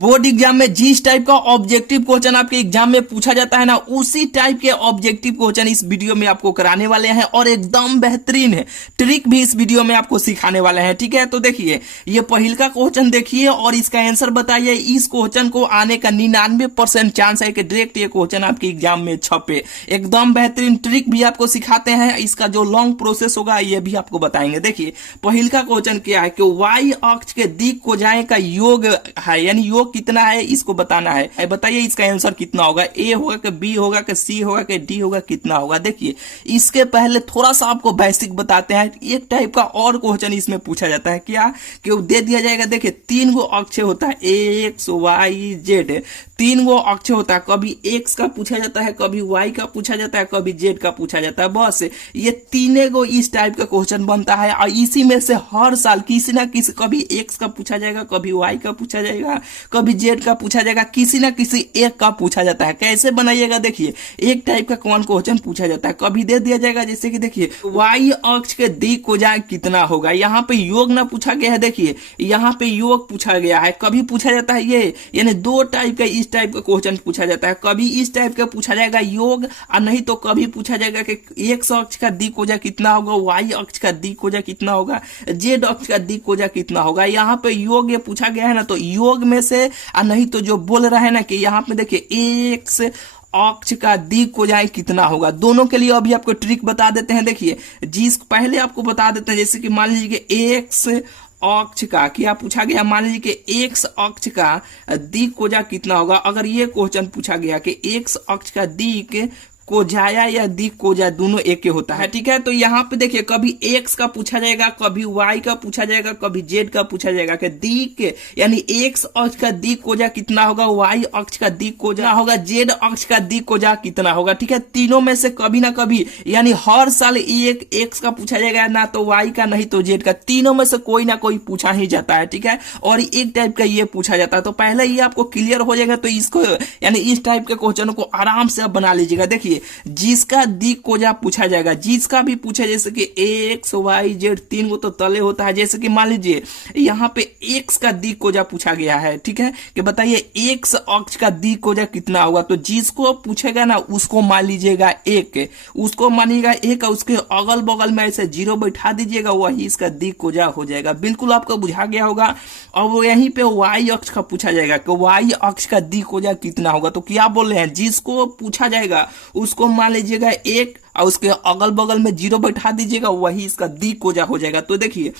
Board exam में जिस type का ऑब्जेक्टिव क्वेश्चन आपके एग्जाम में पूछा जाता है ना, उसी टाइप के ऑब्जेक्टिव क्वेश्चन इस वीडियो में आपको कराने वाले हैं और एकदम बेहतरीन है ट्रिक भी इस वीडियो में आपको सिखाने वाले हैं। ठीक है, तो देखिए ये पहिल का क्वेश्चन देखिए और इसका आंसर बताइए। इस क्वेश्चन को आने का 99% चांस है कि डायरेक्ट ये क्वेश्चन आपके एग्जाम में छपे। एकदम बेहतरीन ट्रिक भी आपको सिखाते हैं, इसका जो लॉन्ग प्रोसेस होगा ये भी आपको बताएंगे। देखिए पहिल का क्वेश्चन क्या है कि वाई अक्ष के दिक कोजाएं का योग है, यानी योग कितना है इसको बताना है। बताइए इसका आंसर कितना होगा, ए होगा कि बी होगा कि सी होगा कि डी होगा, कितना होगा। देखिए इसके पहले थोड़ा सा आपको बेसिक बताते हैं। एक टाइप का और क्वेश्चन इसमें पूछा जाता है क्या कि दे दिया जाएगा। देखिए 3 गो अक्ष होता है एक्स वाई जेड, 3 गो अक्ष होता है। कभी एक्स का पूछा जाता है, कभी वाई का पूछा जाता है, कभी जेड का पूछा जाता है। बस ये 3 गो इस टाइप का क्वेश्चन बनता है और इसी में से हर साल किसी ना किसी, कभी एक्स का पूछा जाएगा, कभी वाई का पूछा जाएगा, कभी जेड का पूछा जाएगा, किसी ना किसी एक का पूछा जाता है। कैसे बनाइएगा, देखिए एक टाइप का कौन क्वेश्चन पूछा जाता है। कभी दे दिया जाएगा जैसे कि देखिए वाई अक्ष के दिक कोजाएं कितना होगा, यहाँ पे योग ना पूछा गया है। देखिए यहाँ पे योग पूछा गया है। कभी पूछा जाता है ये, यानी 2 टाइप का इस टाइप का क्वेश्चन पूछा जाता है। कभी इस टाइप का पूछा जाएगा योग, और नहीं तो कभी पूछा जाएगा कि एक्स अक्ष का दिक कोजा कितना होगा, वाई अक्ष का दिक कोजा कितना होगा, जेड अक्ष का दिक कोजा कितना होगा। यहाँ पे योग ये पूछा गया है ना, तो योग में से, और नहीं तो जो बोल रहा है ना कि यहाँ पे देखिए एक्स अक्ष का दिक कोजाएं कितना होगा। दोनों के लिए अभी आपको ट्रिक बता देते हैं। देखिए जिस पहले आपको बता देते हैं, जैसे कि मान लीजिए कि एक्स अक्ष का क्या पूछा गया, मान लीजिए कि एक्स अक्ष का दिक कोजा कितना होगा। अगर ये क्वेश्चन पूछा गया कि एक्स अक्ष का दिक कोजाया या दिक कोजा दोनों एक के होता है। ठीक है, तो यहाँ पे देखिए कभी एक्स का पूछा जाएगा, कभी वाई का पूछा जाएगा, कभी जेड का पूछा जाएगा कि दिक यानी एक्स अक्ष का दिक कोजा कितना होगा, वाई अक्ष का दिक कोजा होगा, जेड अक्ष का दिक कोजा कितना होगा। ठीक है, तीनों में से कभी ना कभी, यानी हर साल एक एक्स का पूछा जाएगा, ना तो वाई का नहीं तो जेड का, तीनों में से कोई ना कोई पूछा ही जाता है। ठीक है, और एक टाइप का ये पूछा जाता है। तो पहले ये आपको क्लियर हो जाएगा, तो इसको यानी इस टाइप के क्वेश्चन को आराम से आप बना लीजिएगा। देखिए जिसका दिक कोजा पूछा जाएगा, जिसका भी पूछे, जैसे कि एक्स वाई जेड 3 गो तो तले होता है। जैसे कि मान लीजिए यहाँ पे एक्स का दिक कोजा पूछा गया है। ठीक है, कि बताइए एक्स अक्ष का दिक कोजा कितना होगा। तो जिसको पूछेगा ना उसको मान लीजिएगा एक, उसको मानिएगा एक, उसके अगल बगल में ऐसे 0 बैठा दीजिएगा, वही इसका दिक कोजा हो जाएगा। बिल्कुल आपको बुझा गया होगा। अब यहीं पे वाई अक्ष का पूछा जाएगा कि वाई अक्ष का दिक कोजा कितना होगा। तो क्या बोल रहे हैं, जिसको पूछा जाएगा उसको मान लीजिएगा एक, और उसके अगल बगल में 0 बैठा दीजिएगा, वही इसका दिक कोजा हो जाएगा। तो देखिए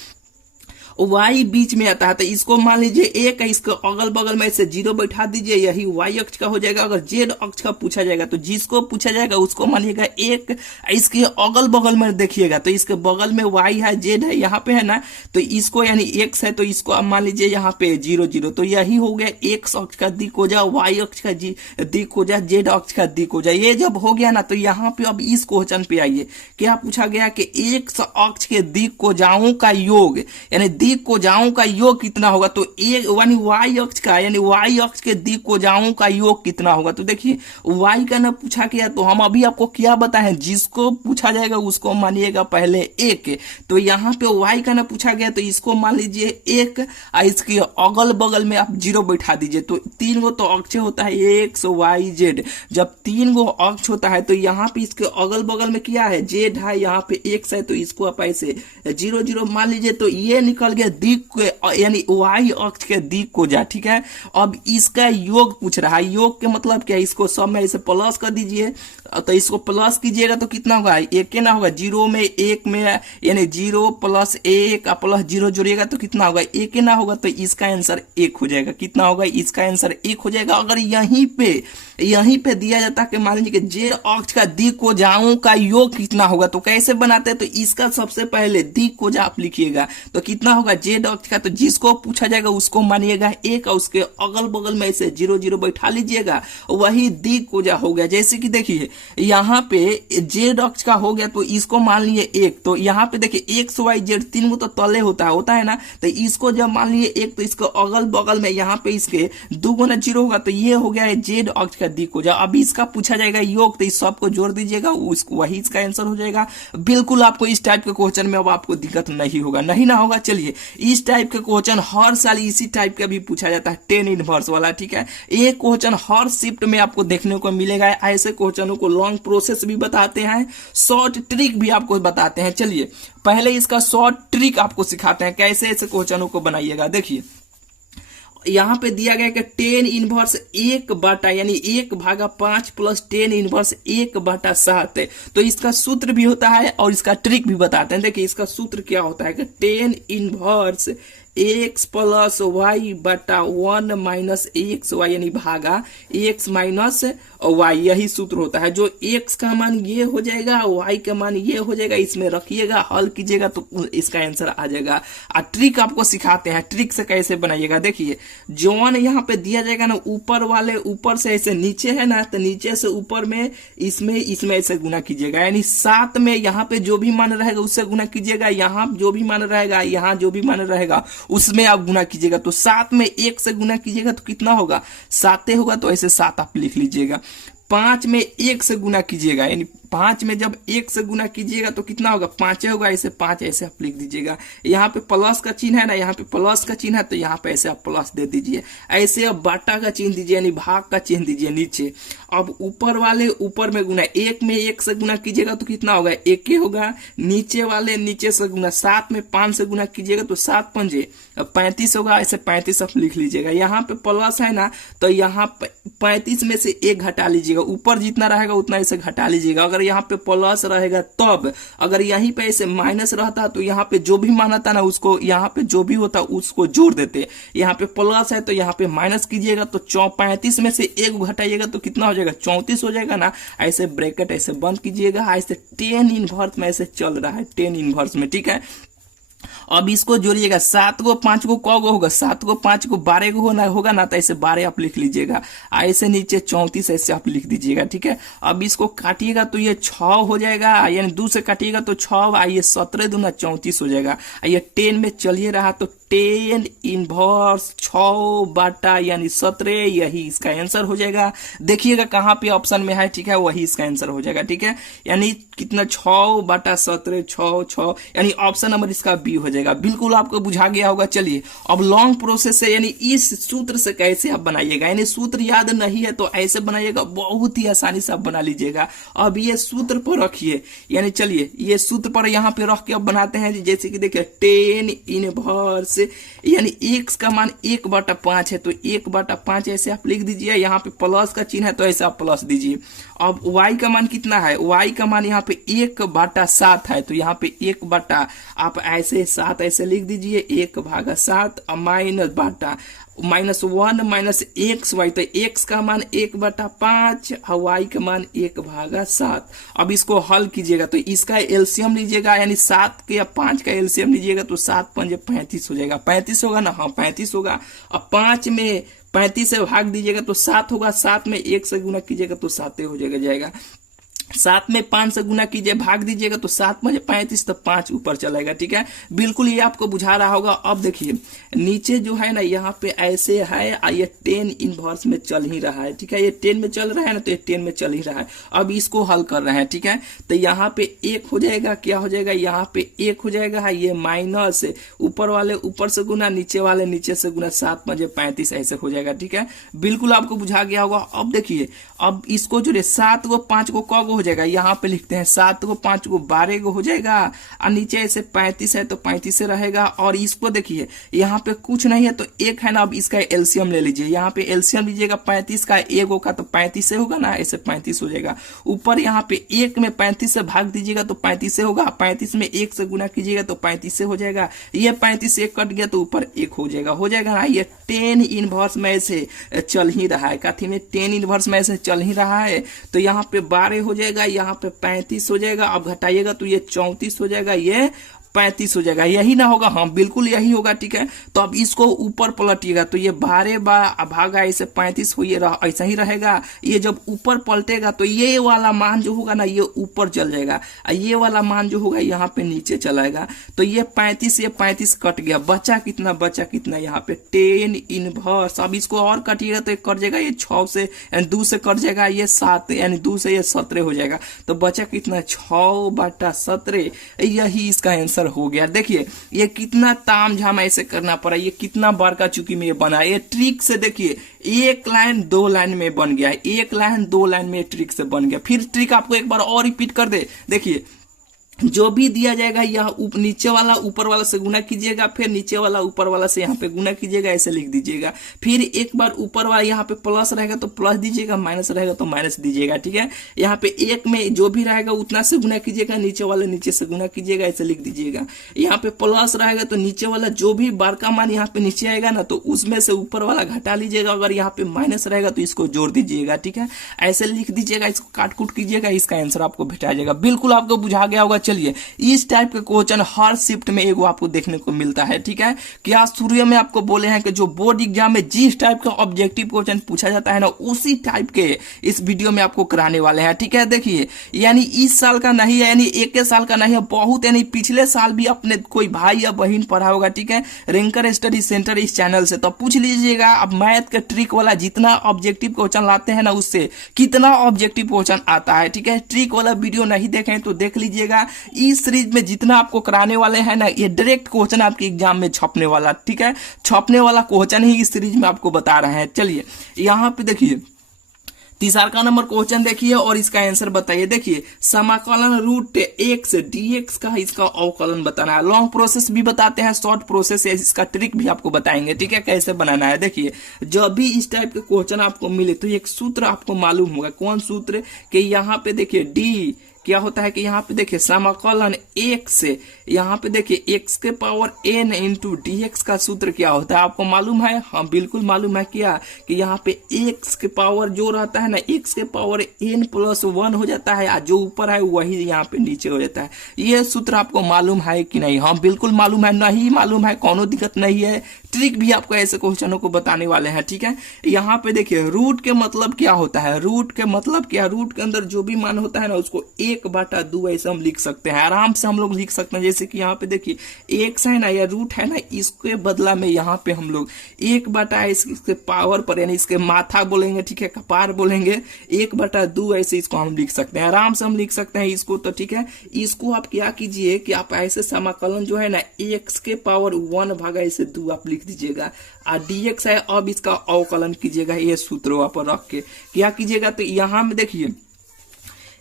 वाई बीच में आता है, तो इसको मान लीजिए एक है, इसको अगल बगल में ऐसे 0 बैठा दीजिए, यही वाई अक्ष का हो जाएगा। अगर जेड अक्ष का पूछा जाएगा तो जिसको पूछा जाएगा उसको मानिएगा एक, इसके अगल बगल में देखिएगा तो इसके बगल में वाई है, जेड है, यहाँ पे है ना, तो इसको यानी एक्स है, तो इसको आप मान लीजिए यहाँ पे 0 0, तो यही हो गया एक्स अक्ष का दिक कोजा, वाई अक्ष का दिक कोजा, जेड अक्ष का दिक कोजा। ये जब हो गया ना, तो यहाँ पे अब इस क्वेश्चन पे आइए। क्या पूछा गया कि एक्स अक्ष के दिक कोजाओं का योग, यानी दिक कोजाओं का योग कितना होगा। तो एक यानी वाई अक्ष का, यानी वाई अक्ष के दिक कोजाओं का योग कितना होगा। तो देखिए वाई का ना पूछा गया, तो हम अभी आपको क्या बताएं, जिसको पूछा जाएगा उसको मानिएगा पहले एक। तो यहाँ पे वाई का ना पूछा गया, तो इसको मान लीजिए एक, और इसके अगल बगल में आप 0 बैठा दीजिए। तो 3 गो तो अक्ष होता है एक्स वाई जेड। जब 3 गो अक्ष होता है तो यहाँ पे इसके अगल बगल में क्या है, जेड है, यहाँ पे एक्स है, तो इसको आप ऐसे 0 0 मान लीजिए। तो ये निकल गया दिक, यानी वाई अक्ष के दिक कोजा। ठीक है, अब इसका योग पूछ रहा है। योग के मतलब क्या है, इसको सब में ऐसे प्लस कर दीजिए, तो इसको प्लस कीजिएगा तो कितना होगा, एक के ना होगा, 0 में 1 में, यानी 0 प्लस 1 प्लस 0 जोड़िएगा तो कितना होगा, एक के ना होगा, तो इसका आंसर 1 हो जाएगा। कितना होगा, इसका आंसर 1 हो जाएगा। अगर यहीं पे दिया जाता कि मान लीजिए कि जेड अक्ष का दिक कोजाओं का योग कितना होगा, तो कैसे बनाते हैं, तो इसका सबसे पहले दिक कोजा आप लिखिएगा, तो कितना होगा जेड अक्ष का, तो जिसको पूछा जाएगा उसको मानिएगा एक, और उसके अगल बगल में ऐसे 0 0 बैठा लीजिएगा, वही दिक कोजा हो गया। जैसे कि देखिए यहाँ पे जेड अक्ष का हो गया, तो इसको मान लिए एक, तो यहाँ पे देखिए एक्स वाई जेड 3 गो तो तले होता है ना, तो इसको जब मान लिए एक, तो इसको अगल बगल में यहाँ पे इसके 2 गुना 0 होगा, तो ये हो गया है जेड अक्ष का दिक कोजा। अभी इसका पूछा जाएगा योग, तो इस सबको जोड़ दीजिएगा, वही इसका आंसर हो जाएगा। बिल्कुल आपको इस टाइप के क्वेश्चन में अब आपको दिक्कत नहीं होगा, नहीं ना होगा। चलिए इस टाइप का क्वेश्चन हर साल इसी टाइप का भी पूछा जाता है, टेन इनवर्स वाला, ठीक है। ये क्वेश्चन हर शिफ्ट में आपको देखने को मिलेगा। ऐसे क्वेश्चनों को लॉन्ग प्रोसेस भी बताते हैं, शॉर्ट ट्रिक भी आपको बताते हैं। चलिए पहले इसका शॉर्ट ट्रिक आपको सिखाते हैं कैसे ऐसे क्वेश्चनों को बनाइएगा। देखिए यहाँ पे दिया गया कि 10 इनवर्स 1/, यानी 1/5 प्लस 10 इनवर्स 1/7 है। तो इसका सूत्र भी होता है और इसका ट्रिक भी बताते हैं। देखिए इसका सूत्र क्या होता है कि 10 इनवर्स x प्लस वाई बटा 1 माइनस एक्स वाई, यानी भागा x माइनस y, यही सूत्र होता है। जो x का मान ये हो जाएगा, y का मान ये हो जाएगा, इसमें रखिएगा, हल कीजिएगा तो इसका आंसर आ जाएगा। और ट्रिक आपको सिखाते हैं, ट्रिक से कैसे बनाइएगा। देखिए जॉन यहाँ पे दिया जाएगा ना, ऊपर वाले ऊपर से ऐसे नीचे है ना, तो नीचे से ऊपर में इसमें ऐसे गुना कीजिएगा, यानी 7 में यहाँ पे जो भी मान रहेगा उससे गुना कीजिएगा, यहाँ जो भी मान रहेगा, यहाँ जो भी मान रहेगा उसमें आप गुना कीजिएगा। तो 7 में 1 से गुना कीजिएगा तो कितना होगा, 7 होगा, तो ऐसे 7 आप लिख लीजिएगा। 5 में 1 से गुना कीजिएगा, यानी 5 में जब 1 से गुना कीजिएगा तो कितना होगा, 5 होगा, ऐसे 5 ऐसे आप लिख दीजिएगा। यहाँ पे प्लस का चिन्ह है ना, यहाँ पे प्लस का चिन्ह है तो यहाँ पे ऐसे आप प्लस दे दीजिए। ऐसे अब बाटा का चिन्ह दीजिए, यानी भाग का चिन्ह दीजिए नीचे। अब ऊपर वाले ऊपर में गुना, 1 में 1 से गुना कीजिएगा तो कितना होगा, 1 होगा। नीचे वाले नीचे से गुना, 7 में 5 से गुना कीजिएगा तो 7 पंजे 35 होगा, ऐसे 35 आप लिख लीजिएगा। यहाँ पे प्लस है ना, तो यहाँ 35 में से 1 घटा लीजिएगा, ऊपर जितना रहेगा उतना ऐसे घटा लीजिएगा। अगर यहाँ पे प्लस रहेगा तब, अगर यहीं पे ऐसे माइनस रहता तो यहाँ पे जो भी मान आता ना उसको, यहाँ पे जो भी होता उसको जोड़ देते। यहाँ पे प्लस है तो यहाँ पे माइनस कीजिएगा, तो 35 में से 1 घटाइएगा तो कितना हो जाएगा, 34 हो जाएगा ना। ऐसे ब्रैकेट ऐसे बंद कीजिएगा। ऐसे 10 इनवर्स में ऐसे चल रहा है, 10 इनवर्स में, ठीक है। अब इसको जोड़िएगा, 7 को 5 को कौ गो होगा, 7 को 5 को 12 को होगा ना, तो ऐसे 12 आप लिख लीजिएगा। ऐसे नीचे 34 ऐसे आप लिख दीजिएगा, ठीक है। अब इसको काटिएगा तो ये 6 हो जाएगा, यानी 2 से काटिएगा तो 6, ये 17 दूना 34 हो जाएगा। ये 10 में चलिए रहा तो 10 इनवर्स 6/, यानी 17, यही इसका आंसर हो जाएगा। देखिएगा कहाँ पे ऑप्शन में है, ठीक है, वही इसका आंसर हो जाएगा, ठीक है। यानी कितना, 6/17, 6, यानी ऑप्शन नंबर इसका बी हो जाएगा। बिल्कुल आपको बुझा गया होगा। चलिए अब लॉन्ग प्रोसेस है, यानी इस सूत्र से कैसे आप बनाइएगा, यानी सूत्र याद नहीं है तो ऐसे बनाइएगा, बहुत ही आसानी से आप बना लीजिएगा। अब ये सूत्र पर रखिए, यानी चलिए ये सूत्र पर यहाँ पे रख के अब बनाते हैं। जैसे कि देखिए 10 इनवर्स, यानी x का मान 1/5 है तो 1/5 ऐसे आप लिख दीजिए। यहाँ पे प्लस का चिन्ह है तो ऐसे आप प्लस दीजिए। अब y का मान कितना है, y का मान यहाँ पे 1/7 है तो यहाँ पे 1 आप ऐसे 7 ऐसे लिख दीजिए, 1/7 माइनस बाटा -1 माइनस एक्स वाई, तो x का मान 1/5 और y का मान 1/7। अब इसको हल कीजिएगा तो इसका एलसीएम लीजिएगा, यानी 7 के या 5 का एलसीएम लीजिएगा तो 7 पंजे 35 हो जाएगा। 35 होगा ना, हाँ 35 होगा। अब 5 में 35 से भाग दीजिएगा तो 7 होगा, 7 में 1 से गुना कीजिएगा तो 7 हो जाएगा। 7 में 5 से गुना कीजिए, भाग दीजिएगा तो 7 में 35, तो 5 ऊपर चलेगा, ठीक है। बिल्कुल ये आपको बुझा रहा होगा। अब देखिए नीचे जो है ना, यहाँ पे ऐसे है, ये 10 इनवर्स में चल ही रहा है, ठीक है। ये 10 में चल रहा है ना, तो ये 10 में चल ही रहा है। अब इसको हल कर रहे हैं, ठीक है। तो यहाँ पे 1 हो जाएगा, क्या हो जाएगा, यहाँ पे 1 हो जाएगा, ये माइनस ऊपर वाले ऊपर से गुना, नीचे वाले नीचे से गुना, 7 पंजे 35 ऐसे हो जाएगा, ठीक है। बिल्कुल आपको बुझा गया होगा। अब देखिए अब इसको जो 7 को 5 को कौ हो जाएगा, यहाँ पे लिखते हैं 7 को 5 को 12 को हो जाएगा, और नीचे ऐसे 35 है तो 35 से रहेगा। और इसको देखिए यहाँ पे कुछ नहीं है तो 1 है ना, अब इसका एलसीएम ले लीजिए। यहाँ पे एलसीएम लीजिएगा 35 का 1 का तो 35 से होगा ना, ऐसे 35 हो जाएगा। ऊपर यहाँ पे 1 में 35 से भाग दीजिएगा तो 35 से होगा, 35 में 1 से गुना कीजिएगा तो 35 से हो जाएगा। ये 35 से 1 कट गया तो ऊपर 1 हो जाएगा ना। ये 10 इनवर्स में से चल ही रहा है, काथी में 10 इनवर्स में से चल ही रहा है, तो यहाँ पे 12 हो जाएगा, यहाँ पे 35 हो जाएगा। अब घटाइएगा तो ये 34 हो जाएगा, ये 35 हो जाएगा, यही ना होगा, हाँ बिल्कुल यही होगा, ठीक है। तो अब इसको ऊपर पलटिएगा तो ये 12 भागा ऐसे 35 हो, ये ऐसा ही रहेगा। ये जब ऊपर पलटेगा तो ये वाला मान जो होगा ना, ये ऊपर चल जाएगा, ये वाला मान जो होगा यहाँ पे नीचे चलाएगा। तो ये 35 कट गया, बचा कितना यहाँ पे 10 इनवर्स। अब इसको और कटिएगा तो कट जाएगा, ये 6 से यानी 2 से कट जाएगा, ये 7 यानी 2 से ये 17 हो जाएगा। तो बचा कितना, 6/17, यही इसका आंसर हो गया। देखिए ये कितना तामझाम ऐसे करना पड़ा, ये कितना बार का चूंकि में ये बना, ये ट्रिक से देखिए एक लाइन दो लाइन में बन गया, एक लाइन दो लाइन में ट्रिक से बन गया। फिर ट्रिक आपको एक बार और रिपीट कर दे, देखिए जो भी दिया जाएगा यह नीचे वाला ऊपर वाला से गुना कीजिएगा, फिर नीचे वाला ऊपर वाला से यहाँ पे गुना कीजिएगा, ऐसे लिख दीजिएगा। फिर एक बार ऊपर वाला यहाँ पे प्लस रहेगा तो प्लस दीजिएगा, माइनस रहेगा तो माइनस दीजिएगा, ठीक है। यहाँ पे एक में जो भी रहेगा उतना से गुना कीजिएगा, नीचे वाले नीचे से गुना कीजिएगा, ऐसे लिख दीजिएगा। यहाँ पे प्लस रहेगा तो नीचे वाला जो भी बार का मान यहाँ पे नीचे आएगा ना तो उसमें से ऊपर वाला घटा लीजिएगा, अगर यहाँ पे माइनस रहेगा तो इसको जोड़ दीजिएगा, ठीक है। ऐसे लिख दीजिएगा, इसको काट कूट कीजिएगा, इसका आंसर आपको भेटा जाएगा। बिल्कुल आपको बुझा गया होगा। चलिए इस टाइप के क्वेश्चन हर शिफ्ट में एगो आपको देखने को मिलता है, ठीक है। क्या शुरू में आपको बोले हैं कि जो बोर्ड एग्जाम में जिस टाइप का ऑब्जेक्टिव क्वेश्चन पूछा जाता है ना उसी टाइप के इस वीडियो में आपको कराने वाले हैं, ठीक है। देखिए यानी इस साल का नहीं है, यानी एक साल का नहीं है, बहुत यानी पिछले साल भी अपने कोई भाई या बहन पढ़ा होगा, ठीक है, रैंकर स्टडी सेंटर इस चैनल से, तो पूछ लीजिएगा। अब मैथ के ट्रिक वाला जितना ऑब्जेक्टिव क्वेश्चन लाते हैं ना उससे कितना ऑब्जेक्टिव क्वेश्चन आता है, ठीक है। ट्रिक वाला वीडियो नहीं देखें तो देख लीजिएगा। इस सीरीज में जितना आपको कराने वाले हैं ना ये डायरेक्ट क्वेश्चन आपके एग्जाम में छपने वाला, ठीक है, छपने वाला क्वेश्चन ही इस सीरीज में आपको बता रहे हैं। चलिए यहाँ पे देखिए तीसरा का नंबर क्वेश्चन देखिए और इसका आंसर बताइए। देखिए समाकलन रूट एक्स डीएक्स का इसका अवकलन बताना है। लॉन्ग प्रोसेस भी बताते हैं, शॉर्ट प्रोसेस है, इसका ट्रिक भी आपको बताएंगे, ठीक है, कैसे बनाना है। देखिए जब भी इस टाइप के क्वेश्चन आपको मिले तो एक सूत्र आपको मालूम होगा। कौन सूत्र? कि यहाँ पे देखिए डी क्या होता है कि यहाँ पे देखिए समाकलन x से यहाँ पे देखिए x के पावर n इंटू dx का सूत्र क्या होता है आपको मालूम है? हाँ बिल्कुल मालूम है। क्या कि यहाँ पे x के पावर जो रहता है ना x के पावर n प्लस 1 हो जाता है, जो ऊपर है वही यहाँ पे नीचे हो जाता है। ये सूत्र आपको मालूम है कि नहीं? हाँ बिल्कुल मालूम है। नहीं मालूम है कोनो दिक्कत नहीं है, ट्रिक भी आपको ऐसे क्वेश्चनों को बताने वाले हैं, ठीक है। यहाँ पे देखिए रूट के मतलब क्या होता है, रूट के मतलब क्या, रूट के अंदर जो भी मान होता है ना उसको 1/2 ऐसे हम लिख सकते हैं, आराम से हम लोग लिख सकते हैं। जैसे कि यहाँ पे देखिए एक्स है ना या रूट है ना, इसके बदला में यहाँ पे हम लोग 1/, इसके पावर पर यानी इसके माथा बोलेंगे, ठीक है, कपार बोलेंगे, 1/2 ऐसे इसको हम लिख सकते हैं, आराम से हम लिख सकते हैं इसको। तो ठीक है, इसको आप क्या कीजिए कि आप ऐसे समाकलन जो है ना x के पावर 1/2 आप लिख दीजिएगा, और dx है अब इसका अवकलन कीजिएगा। ये सूत्र वहां पर रख के क्या कीजिएगा, तो यहाँ में देखिए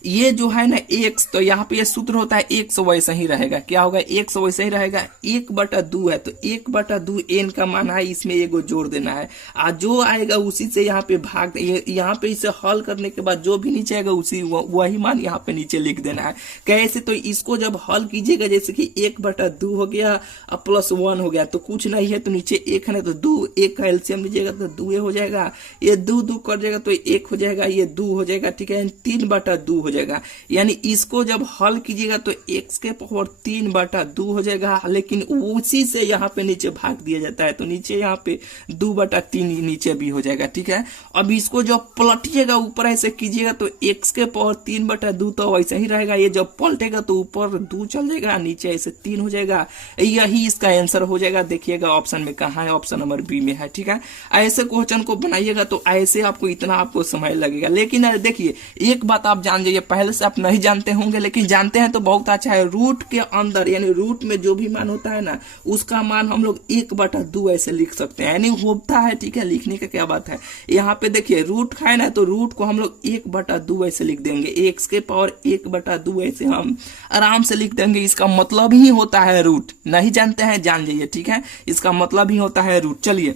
ये जो है ना x, तो यहाँ पे ये सूत्र होता है x वैसा ही रहेगा। क्या होगा? x वैसा ही रहेगा। 1/2 है तो 1/2 n का मान है, इसमें एगो जोड़ देना है, और जो आएगा उसी से यहाँ पे भाग, यहाँ पे इसे हल करने के बाद जो भी नीचे आएगा उसी वही मान यहाँ पे नीचे लिख देना है। कैसे? तो इसको जब हल कीजिएगा जैसे कि 1/2 हो गया और प्लस 1 हो गया तो कुछ नहीं है, तो नीचे 1 है ना तो 2, 1 का एलसीएम लीजिएगा तो 2 हो जाएगा, ये 2 कर जाएगा तो 1 हो जाएगा, ये 2 हो जाएगा, ठीक है, 3/2 हो जाएगा। यानी इसको जब हल कीजिएगा तो x के पावर 3/2 हो जाएगा, लेकिन उसी से यहाँ पे नीचे भाग दिया जाता है तो नीचे यहाँ पे 2/3 नीचे भी हो जाएगा, ठीक है। अब इसको जब पलटिएगा ऊपर ऐसे कीजिएगा तो x के पावर 3/2 तो वैसे ही रहेगा, ये जब पलटेगा तो ऊपर 2 चल जाएगा, नीचे ऐसे 3 हो जाएगा। यही इसका आंसर हो जाएगा। देखिएगा ऑप्शन में कहाँ है, ऑप्शन नंबर बी में है, ठीक है। ऐसे क्वेश्चन को बनाइएगा तो ऐसे आपको इतना आपको समय लगेगा। लेकिन देखिए एक बात आप जान जाइए, पहले से आप नहीं जानते होंगे लेकिन जानते हैं तो बहुत अच्छा है। रूट के अंदर यानी रूट में जो भी मान होता है ना उसका मान हम लोग 1/2 ऐसे लिख सकते हैं, यानी होता है, ठीक है, लिखने का क्या बात है। यहाँ पे देखिए रूट है ना तो रूट को हम लोग 1/2 ऐसे लिख देंगे, x के पावर 1/2 ऐसे हम आराम से लिख देंगे। इसका मतलब ही होता है रूट। नहीं जानते हैं जान जाइए, ठीक है, इसका मतलब ही होता है रूट। चलिए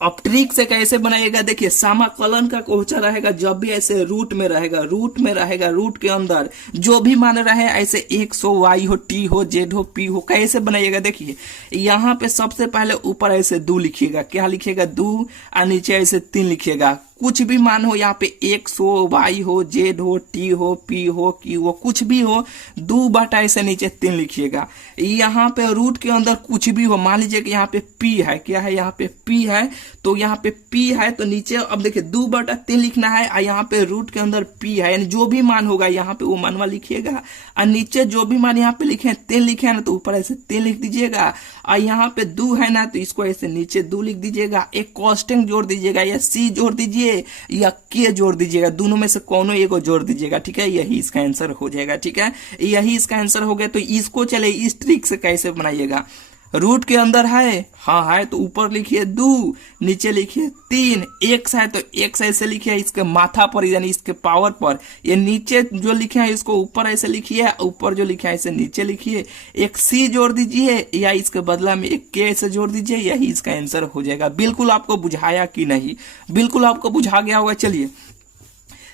अब ट्रिक से कैसे बनाइएगा, देखिए समाकलन का क्वेश्चन रहेगा जब भी ऐसे रूट में रहेगा, रूट के अंदर जो भी मान रहे ऐसे x हो, y हो, t हो, z हो, p हो, कैसे बनाइएगा। देखिए यहाँ पे सबसे पहले ऊपर ऐसे 2 लिखिएगा, क्या लिखिएगा 2, और नीचे ऐसे 3 लिखिएगा। कुछ भी मान हो यहाँ पे x हो, y हो, z हो, t हो, p हो, q हो, कुछ भी हो 2 ऐसे नीचे 3 लिखिएगा। यहाँ पे रूट के अंदर कुछ भी हो, मान लीजिए कि यहाँ पे p है, क्या है यहाँ पे p है, तो यहाँ पे p है तो नीचे अब देखिए 2/3 लिखना है, और यहाँ पे रूट के अंदर p है, यानी जो भी मान होगा यहाँ पे वो मानवा लिखिएगा, और नीचे जो भी मान यहाँ पे लिखे 3 लिखे है ना तो ऊपर ऐसे 3 लिख दीजिएगा, और यहाँ पे 2 है ना तो इसको ऐसे नीचे 2 लिख दीजिएगा। एक कांस्टेंट जोड़ दीजिएगा या c जोड़ दीजिए जे या के जोड़ दीजिएगा, दोनों में से कोनो एक जोड़ दीजिएगा, ठीक है, यही इसका आंसर हो जाएगा, ठीक है, यही इसका आंसर हो गया। तो इसको चले इस ट्रिक से कैसे बनाइएगा, रूट के अंदर है, हाँ है, तो ऊपर लिखिए 2, नीचे लिखिए 3, x है तो x ऐसे लिखिए इसके माथा पर यानी इसके पावर पर, ये नीचे जो लिखे हैं इसको ऊपर ऐसे लिखिए, ऊपर जो लिखा है इसे नीचे लिखिए, एक c जोड़ दीजिए या इसके बदला में एक k ऐसे जोड़ दीजिए, यही इसका आंसर हो जाएगा। बिल्कुल आपको बुझाया कि नहीं, बिल्कुल आपको बुझा गया होगा। चलिए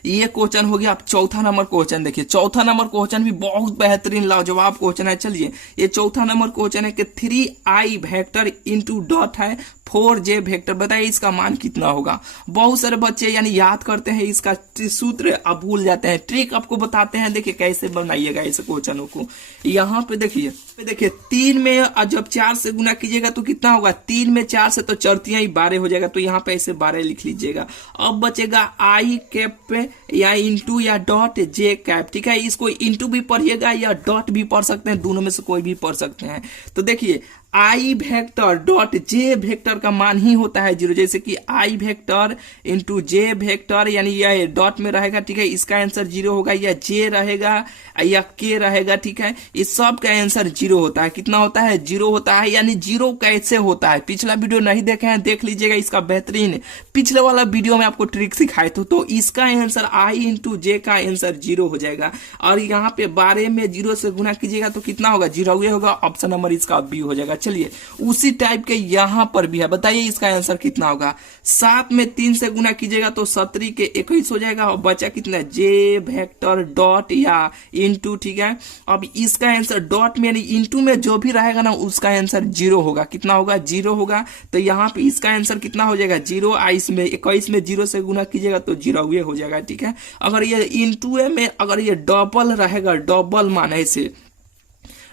ये क्वेश्चन हो गया। आप चौथा नंबर क्वेश्चन देखिए, चौथा नंबर क्वेश्चन भी बहुत बेहतरीन लाजवाब क्वेश्चन है। चलिए ये चौथा नंबर क्वेश्चन है कि 3i वेक्टर इंटू डॉट है 4j वेक्टर, बताइए इसका मान कितना होगा। बहुत सारे बच्चे यानी याद करते हैं इसका सूत्र, अब भूल जाते हैं। ट्रिक आपको बताते हैं, देखिए कैसे बनाइएगा इस क्वेश्चनों को। यहाँ पे देखिए 3 में जब 4 से गुना कीजिएगा तो कितना होगा, 3 में 4 से तो चरतियां ही 12 हो जाएगा, तो यहाँ पे ऐसे 12 लिख लीजिएगा। अब बचेगा आई कैप पे या इंटू या डॉट जे कैप, ठीक है, इसको इंटू भी पढ़िएगा या डॉट भी पढ़ सकते हैं, दोनों में से कोई भी पढ़ सकते हैं। तो देखिए आई वेक्टर डॉट जे वेक्टर का मान ही होता है 0, जैसे कि आई वेक्टर इंटू जे वेक्टर यानी यह डॉट में रहेगा, ठीक है, इसका आंसर 0 होगा, या जे रहेगा या के रहेगा, ठीक है, इस सब का आंसर 0 होता है। कितना होता है, 0 होता है। यानी 0 कैसे होता है, पिछला वीडियो नहीं देखे हैं देख लीजिएगा, इसका बेहतरीन पिछले वाला वीडियो में आपको ट्रिक सिखाए तो इसका आंसर आई इंटू जे का आंसर 0 हो जाएगा। और यहाँ पे 12 में 0 से गुना कीजिएगा तो कितना होगा, 0 होगा। ऑप्शन नंबर इसका बी हो जाएगा। चलिए उसी टाइप के यहां पर भी है, बताइए इसका आंसर कितना होगा। 7 में 3 से गुना कीजिएगा तो 17 के 21 हो जाएगा, और बचा कितना, जे वेक्टर डॉट या इंटू, ठीक है। अब इसका आंसर डॉट में यानी इंटू में जो भी रहेगा ना उसका आंसर 0 होगा। कितना होगा, 0 होगा। तो यहाँ पे इसका आंसर कितना हो जाएगा, 0। इसमें 21 में 0 से गुना कीजिएगा तो 0 हो जाएगा, ठीक है। अगर ये इंटू में अगर ये डबल रहेगा, डबल मान ऐसे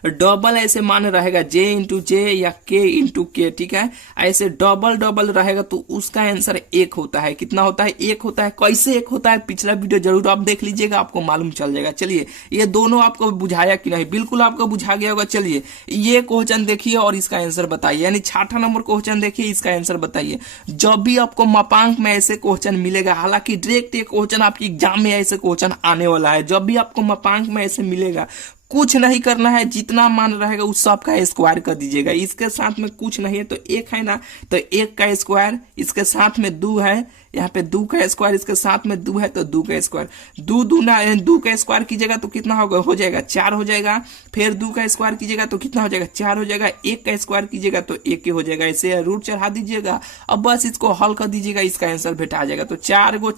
डबल ऐसे मान रहेगा, जे इंटू जे या के इंटू के, ठीक है, ऐसे डबल डबल रहेगा तो उसका आंसर 1 होता है। कितना होता है, 1 होता है। कैसे 1 होता है, पिछला वीडियो जरूर आप देख लीजिएगा, आपको मालूम चल जाएगा। चलिए ये दोनों आपको बुझाया कि नहीं, बिल्कुल आपको बुझा गया होगा। चलिए ये क्वेश्चन देखिए और इसका आंसर बताइए, यानी 6ठा नंबर क्वेश्चन देखिए, इसका आंसर बताइए। जब भी आपको मापांक में ऐसे क्वेश्चन मिलेगा, हालांकि डायरेक्ट ये क्वेश्चन आपकी एग्जाम में ऐसे क्वेश्चन आने वाला है, जब भी आपको मापांक में ऐसे मिलेगा कुछ नहीं करना है, जितना मान रहेगा उस सब का स्क्वायर कर दीजिएगा। इसके साथ में कुछ नहीं है तो 1 है ना, तो 1 का स्क्वायर, इसके साथ में 2 है, यहाँ पे 2 का स्क्वायर, इसके साथ में 2 है तो 2 का स्क्वायर, 2 का स्क्वायर कीजिएगा तो कितना होगा, हो जाएगा 4 हो जाएगा। फिर 2 का स्क्वायर कीजिएगा तो कितना हो जाएगा, 4 हो जाएगा। 1 का स्क्वायर कीजिएगा तो 1 हो जाएगा। ऐसे रूट चढ़ा दीजिएगा, अब बस इसको हल कर दीजिएगा, इसका आंसर भेटा जाएगा। तो 4 गो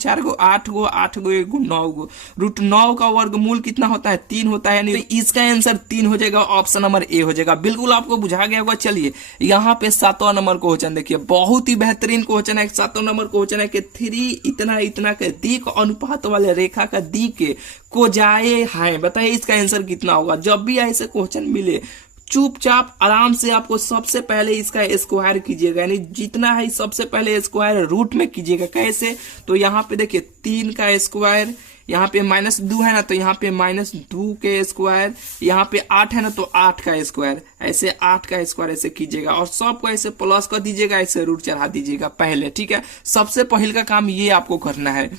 8 गो 8 गो 1 गो 9 गो, रूट 9 का वर्गमूल कितना होता है, 3 होता है, नहीं तो इसका आंसर 3 हो जाएगा। ऑप्शन नंबर ए हो जाएगा। बिल्कुल आपको बुझा गया होगा। चलिए यहाँ पे 7वां नंबर क्वेश्चन देखिए, बहुत ही बेहतरीन क्वेश्चन है। 7वां नंबर क्वेश्चन है कि 3 इतना के दिक अनुपात वाले रेखा का दिक को जाए है, बताइए इसका आंसर कितना होगा। जब भी ऐसे क्वेश्चन मिले चुपचाप आराम से आपको सबसे पहले इसका स्क्वायर कीजिएगा, यानी जितना है सबसे पहले स्क्वायर रूट में कीजिएगा। कैसे, तो यहाँ पे देखिए 3 का स्क्वायर, यहाँ पे -2 है ना तो यहाँ पे -2 के स्क्वायर, यहाँ पे 8 है ना तो 8 का स्क्वायर, ऐसे 8 का स्क्वायर ऐसे कीजिएगा और सबको ऐसे प्लस कर दीजिएगा, ऐसे रूट चढ़ा दीजिएगा पहले, ठीक है। सबसे पहले का काम ये आपको करना है।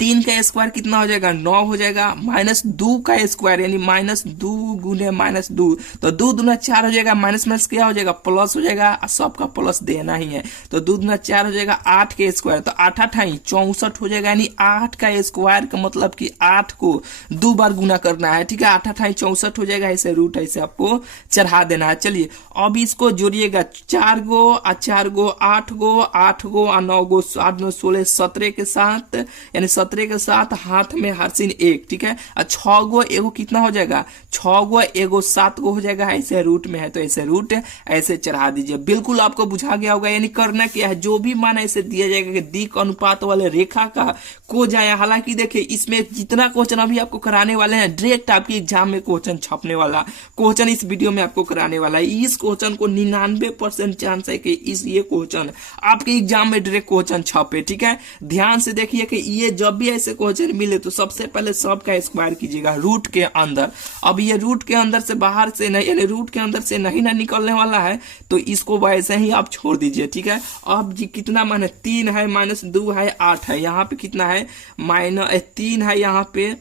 3 का स्क्वायर कितना हो जाएगा, 9 हो जाएगा। -2 का स्क्वायर यानी -2 गुने -2 तो 2 दूना 4 हो जाएगा। माइनस माइनस क्या हो जाएगा, प्लस हो जाएगा। सबका प्लस देना ही है तो 2 दूना 4 हो जाएगा। 8 के स्क्वायर तो 8 8 64 हो जाएगा, यानी 8 का स्क्वायर का मतलब कि 8 को 2 बार गुना करना है, ठीक है। 8 8 64 हो जाएगा। ऐसे रूट ऐसे आपको चढ़ा देना है। चलिए अब इसको जोड़िएगा, 4 गो 4 गो 8 गो 8 गो 9 गो 8 9 16 17 के साथ, यानी 17 के साथ हाथ में हरसिन 1, ठीक है। 6 गो एगो कितना हो जाएगा, 6 गो एगो 7 गो हो जाएगा। ऐसे रूट में है तो ऐसे रूट ऐसे चढ़ा दीजिए। बिल्कुल आपको बुझा गया होगा। यानी करना क्या है, जो भी मान ऐसे दिया जाएगा कि दिक अनुपात वाले रेखा का को जाए। हालांकि देखिए इसमें जितना क्वेश्चन अभी आपको कराने वाले हैं डायरेक्ट आपके एग्जाम में क्वेश्चन छपने वाला क्वेश्चन इस वीडियो में आपको कराने वाला है। इस क्वेश्चन को 99% चांस है कि ये क्वेश्चन आपके एग्जाम में डायरेक्ट क्वेश्चन छपे, ठीक है। ध्यान से देखिए कि ये जब जब भी ऐसे क्वेश्चन मिले तो सबसे पहले सब का स्क्वायर कीजिएगा रूट के अंदर। अब ये रूट के अंदर से बाहर से नहीं, यानी रूट के अंदर से नहीं ना निकलने वाला है, तो इसको वैसे ही आप छोड़ दीजिए, ठीक है। अब जी कितना मान है, 3 है, -2 है, 8 है, यहाँ पे कितना है, -3 है, यहाँ पे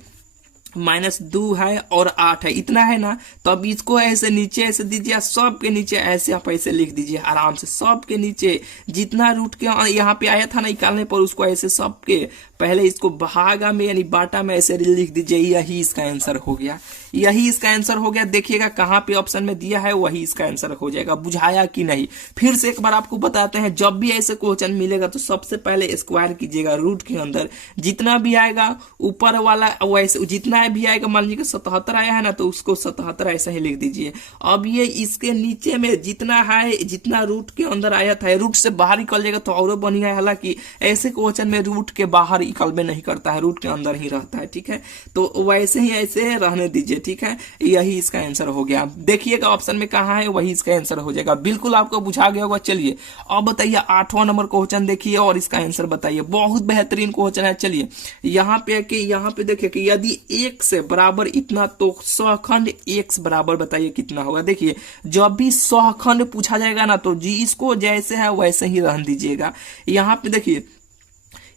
-2 है और 8 है, इतना है ना। तो अब इसको ऐसे नीचे ऐसे दीजिए, सब के नीचे ऐसे आप ऐसे लिख दीजिए आराम से। सब के नीचे जितना रूट के यहाँ पे आया था ना निकालने पर, उसको ऐसे सबके पहले इसको भागा में यानी बाटा में ऐसे लिख दीजिए। यही इसका आंसर हो गया, यही इसका आंसर हो गया। देखिएगा कहाँ पे ऑप्शन में दिया है, वही इसका आंसर हो जाएगा। बुझाया कि नहीं, फिर से एक बार आपको बताते हैं। जब भी ऐसे क्वेश्चन मिलेगा तो सबसे पहले स्क्वायर कीजिएगा रूट के अंदर, जितना भी आएगा ऊपर वाला वैसे, जितना भी आएगा, मान लीजिए 77 आया है ना, तो उसको 77 ऐसा ही लिख दीजिए। अब ये इसके नीचे में जितना है, जितना रूट के अंदर आया था, रूट से बाहर निकल जाएगा तो और बढ़िया है। हालांकि ऐसे क्वेश्चन में रूट के बाहर निकलबे नहीं करता है, रूट के अंदर ही रहता है, ठीक है। तो वैसे ही ऐसे रहने दीजिए, ठीक है। यही इसका आंसर हो गया। देखिएगा ऑप्शन में कहाँ है, वही इसका आंसर हो जाएगा। बिल्कुल आपको बुझा गया होगा। चलिए अब बताइए 8वां नंबर क्वेश्चन देखिए और इसका आंसर बताइए। बहुत बेहतरीन क्वेश्चन है। चलिए यहाँ पे देखिए कि यदि x से बराबर इतना तो सहखंड x बराबर बताइए कितना होगा। देखिए जब भी सहखंड पूछा जाएगा ना, तो जी इसको जैसे है वैसे ही रहने दीजिएगा। यहाँ पे देखिए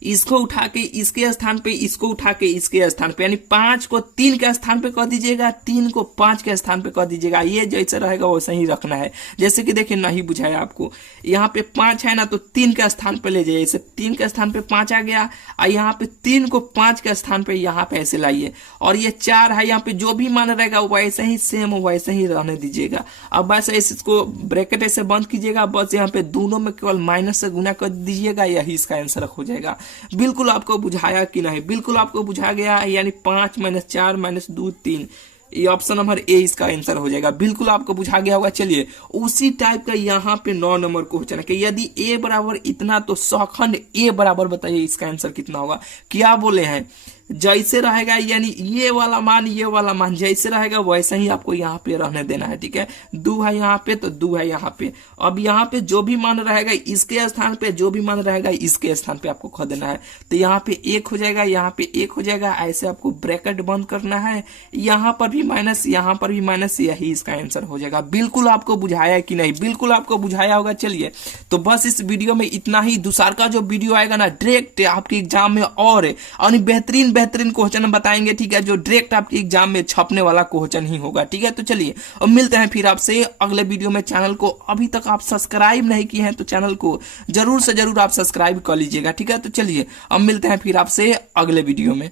इसको उठा के इसके स्थान पे, इसको उठा के इसके स्थान पे, यानी 5 को 3 के स्थान पे कर दीजिएगा, 3 को 5 के स्थान पे कर दीजिएगा। ये जैसे रहेगा वैसे ही रखना है। जैसे कि देखिए नहीं बुझाया आपको, यहाँ पे 5 है ना, तो 3 के स्थान पे ले जाइए। जैसे 3 के स्थान पे 5 आ गया, और यहाँ पे 3 को 5 के स्थान पे यहाँ पे ऐसे लाइए। और ये 4 है, यहाँ पे जो भी मान रहेगा वैसे ही सेम वैसे ही रहने दीजिएगा। अब बस इसको ब्रैकेट ऐसे बंद कीजिएगा, बस यहाँ पे दोनों में केवल माइनस से गुना कर दीजिएगा। यही इसका आंसर हो जाएगा। बिल्कुल आपको बुझाया कि नहीं, बिल्कुल आपको बुझा गया, यानी 5 - 4 - 2 3, ये ऑप्शन नंबर ए इसका आंसर हो जाएगा। बिल्कुल आपको बुझा गया होगा। चलिए उसी टाइप का यहाँ पे 9 नंबर क्वेश्चन है कि यदि a बराबर इतना तो सहखंड a बराबर बताइए इसका आंसर कितना होगा। क्या बोले हैं, जैसे रहेगा यानी ये वाला मान जैसे रहेगा वैसे ही आपको यहाँ पे रहने देना है, ठीक है। 2 है यहाँ पे तो 2 है यहाँ पे। अब यहाँ पे जो भी मान रहेगा इसके स्थान पे, जो भी मान रहेगा इसके स्थान पे आपको खोद देना है। तो यहाँ पे 1 हो जाएगा, यहाँ पे 1 हो जाएगा। ऐसे आपको ब्रैकेट बंद करना है, यहाँ पर भी माइनस, यहाँ पर भी माइनस। यही इसका आंसर हो जाएगा। बिल्कुल आपको बुझाया कि नहीं, बिल्कुल आपको बुझाया होगा। चलिए तो बस इस वीडियो में इतना ही। दूसरा का जो वीडियो आएगा ना, डायरेक्ट आपके एग्जाम में और बेहतरीन क्वेश्चन हम बताएंगे, ठीक है, जो डायरेक्ट आपके एग्जाम में छपने वाला क्वेश्चन ही होगा, ठीक है। तो चलिए अब मिलते हैं फिर आपसे अगले वीडियो में। चैनल को अभी तक आप सब्सक्राइब नहीं किए हैं तो चैनल को जरूर से जरूर आप सब्सक्राइब कर लीजिएगा, ठीक है। तो चलिए अब मिलते हैं फिर आपसे अगले वीडियो में।